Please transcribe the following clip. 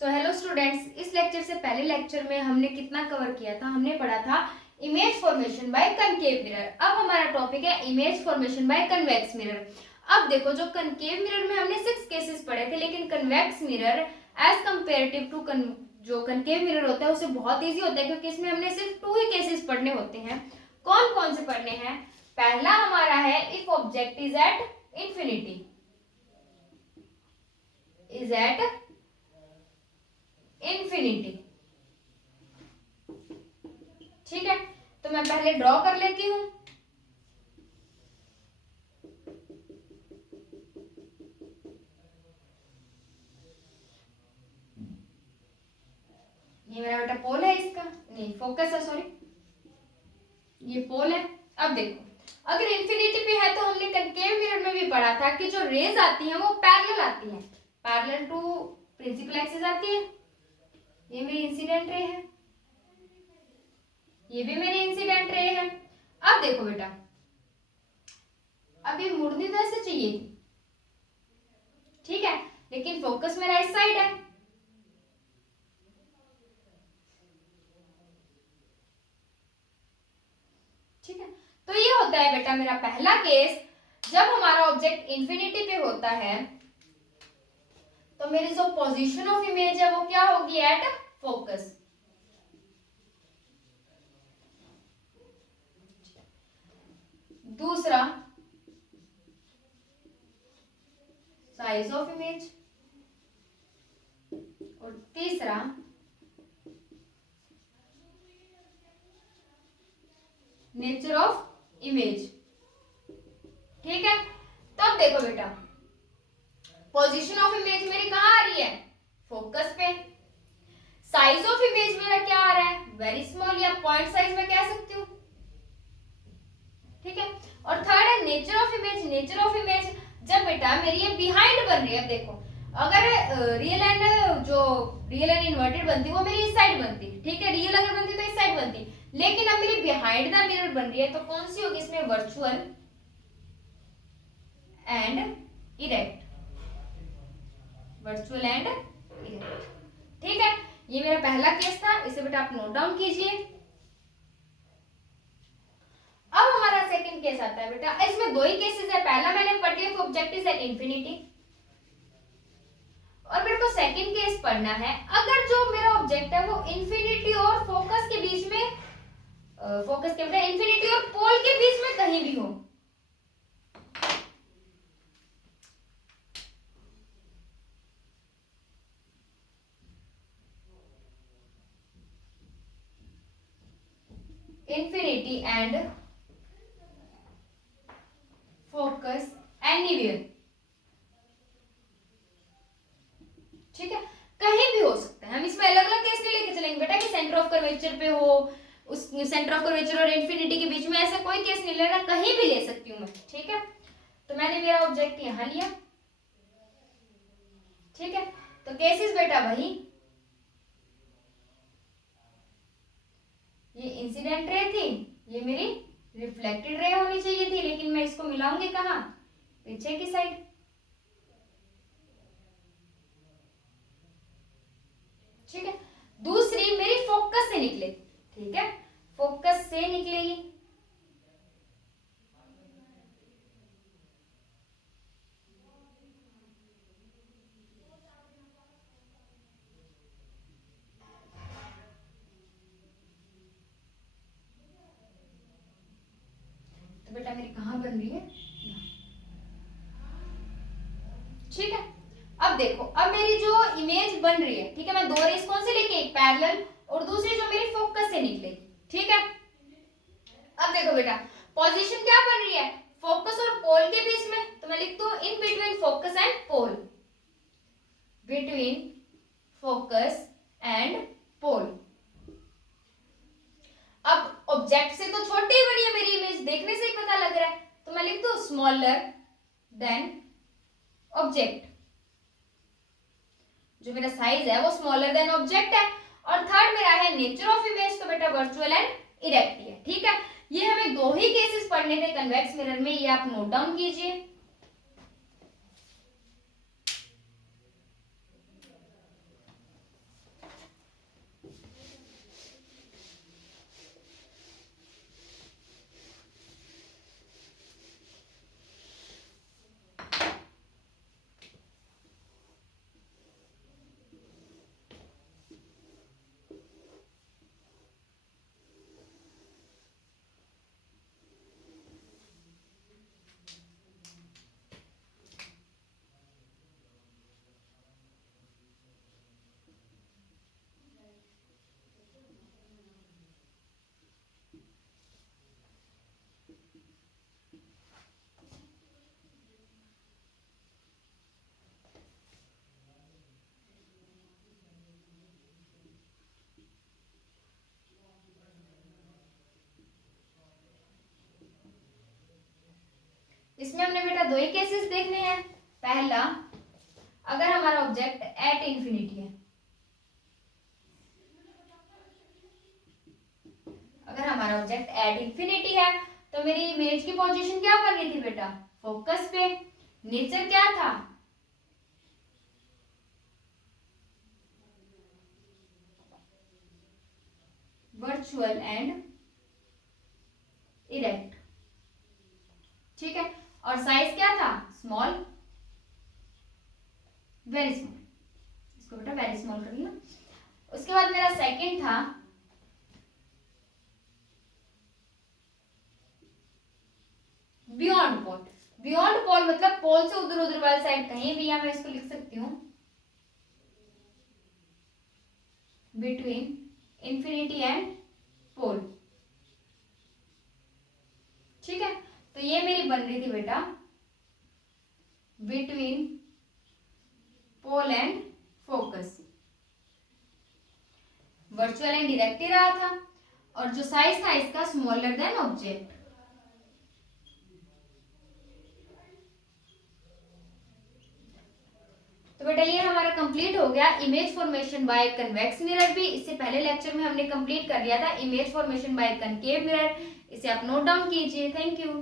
Hello students, इस lecture से पहले लेक्चर में हमने कितना कवर किया था। हमने पढ़ा था image formation by concave mirror. अब हमारा टॉपिक है image formation by convex mirror. अब देखो, जो कनकेव मिरर में हमने 6 केसेस पढ़े थे, लेकिन convex mirror as comparative to जो कनकेव मिरर होता है उससे बहुत ईजी होता है, क्योंकि इसमें हमने सिर्फ 2 ही केसेस पढ़ने होते हैं। कौन कौन से पढ़ने हैं? पहला हमारा है if object is at infinity, is at infinity. ठीक है, तो मैं पहले ड्रॉ कर लेती हूं। ये मेरा बेटा पोल है, इसका नहीं फोकस है, सॉरी, ये पोल है। अब देखो, अगर इंफिनिटी पे है तो हमने कनकेव मिरर में भी पढ़ा था कि जो रेज आती हैं वो पैरेलल आती हैं, पैरेलल टू प्रिंसिपल एक्सिस आती है। ये मेरी इंसिडेंट रे है, ये भी मेरी इंसिडेंट रे है। अब देखो बेटा, अब ये मुड़नी तो ऐसे चाहिए थी, ठीक है, लेकिन फोकस मेरा इस साइड है। ठीक है, तो ये होता है बेटा मेरा पहला केस। जब हमारा ऑब्जेक्ट इंफिनिटी पे होता है तो मेरी जो पोजीशन ऑफ इमेज है वो क्या होगी? At focus. दूसरा साइज ऑफ इमेज, और तीसरा नेचर ऑफ इमेज। ठीक है, तो अब देखो बेटा, पोजीशन ऑफ इमेज मेरी कहां आ रही है? फोकस पे। साइज ऑफ इमेज मेरा क्या आ रहा है? वेरी स्मॉल, या पॉइंट साइज में कह सकती हूँ। ठीक है, और थर्ड है nature of image. Nature of image जब बेटा मेरी ये बिहाइंड बन रही है, अब देखो, अगर रियल एंड जो रियल एंड इन्वर्टेड बनती वो मेरी इस साइड बनती, ठीक है, रियल अगर बनती तो इस साइड बनती, लेकिन अब मेरी बिहाइंड द मिरर बन रही है, तो कौन सी होगी इसमें? Virtual and erect, virtual and erect. ठीक है, ये मेरा पहला केस था, इसे बेटा आप नोट डाउन कीजिए। अब हमारा सेकंड केस आता है बेटा, इसमें 2 ही केसेस है। पहला मैंने पढ़ लिया ऑब्जेक्ट इज एट इंफिनिटी, और मेरे को सेकंड केस पढ़ना है अगर जो मेरा ऑब्जेक्ट है वो इंफिनिटी और फोकस के बीच में, फोकस के मतलब इंफिनिटी और पोल के बीच में कहीं भी हो। Infinity and focus anywhere. ठीक है, कहीं भी हो सकता है, हम इसमें अलग अलग केस नहीं लेके चलेंगे बेटा कि सेंटर ऑफ कर्वेचर पे हो, उस सेंटर ऑफ कर्वेचर और इंफिनिटी के बीच में, ऐसा कोई केस नहीं लेना, कहीं भी ले सकती हूँ मैं। ठीक है, तो मैंने मेरा ऑब्जेक्ट यहां लिया। ठीक है, तो केसेस बेटा वही, ये इंसिडेंट रे थी, ये मेरी रिफ्लेक्टेड रे होनी चाहिए थी, लेकिन मैं इसको मिलाऊंगी कहाँ? पीछे की साइड। ठीक है, दूसरी मेरी फोकस से निकले, ठीक है, फोकस से निकलेगी। तो बेटा मेरी कहां बन रही है? ठीक है, अब देखो, अब मेरी जो इमेज बन रही है, ठीक है, मैं 2 रेस कौन से लेके, एक पैरेलल और दूसरी जो मेरी फोकस से निकलेगी। ठीक है, अब देखो बेटा, पोजीशन क्या बन रही है? फोकस और पोल के बीच में, तो मैं लिख दूं in between focus and pole, between focus and pole. अब ऑब्जेक्ट से तो छोटी ही बनी है मेरी इमेज, देखने से ही पता लग रहा है, तो मैं लिख दूं स्मॉलर देन ऑब्जेक्ट। जो मेरा साइज है वो स्मॉलर देन ऑब्जेक्ट है। और थर्ड मेरा है नेचर ऑफ इमेज, तो बेटा वर्चुअल एंड इरेक्ट है। ठीक है, ये हमें 2 ही केसेस पढ़ने थे कन्वेक्स मिरर में, ये आप नोट डाउन कीजिए। इसमें हमने बेटा दो ही केसेस देखने हैं। पहला, अगर हमारा ऑब्जेक्ट एट इंफिनिटी है, अगर हमारा ऑब्जेक्ट एट इंफिनिटी है तो मेरी इमेज की पोजीशन क्या पर गई थी बेटा, फोकस पे। नेचर क्या था, वर्चुअल एंड इरेक्ट, ठीक है। और साइज क्या था, स्मॉल, वेरी स्मॉल। इसको बेटा वेरी स्मॉल कर लिया। उसके बाद मेरा सेकंड था बियॉन्ड पोल। बियॉन्ड पोल मतलब पोल से उधर उधर वाली साइड कहीं भी, या मैं इसको लिख सकती हूँ बिटवीन इंफिनिटी एंड पोल, ठीक है। तो ये मेरी बन रही थी बेटा between pole and focus, virtual and direct ही रहा था। और जो साइज था इसका स्मॉलर देन ऑब्जेक्ट। तो बेटा ये हमारा कंप्लीट हो गया image formation by convex mirror भी। इससे पहले लेक्चर में हमने कंप्लीट कर लिया था image formation by concave mirror. इसे आप नोट डाउन कीजिए। Thank you.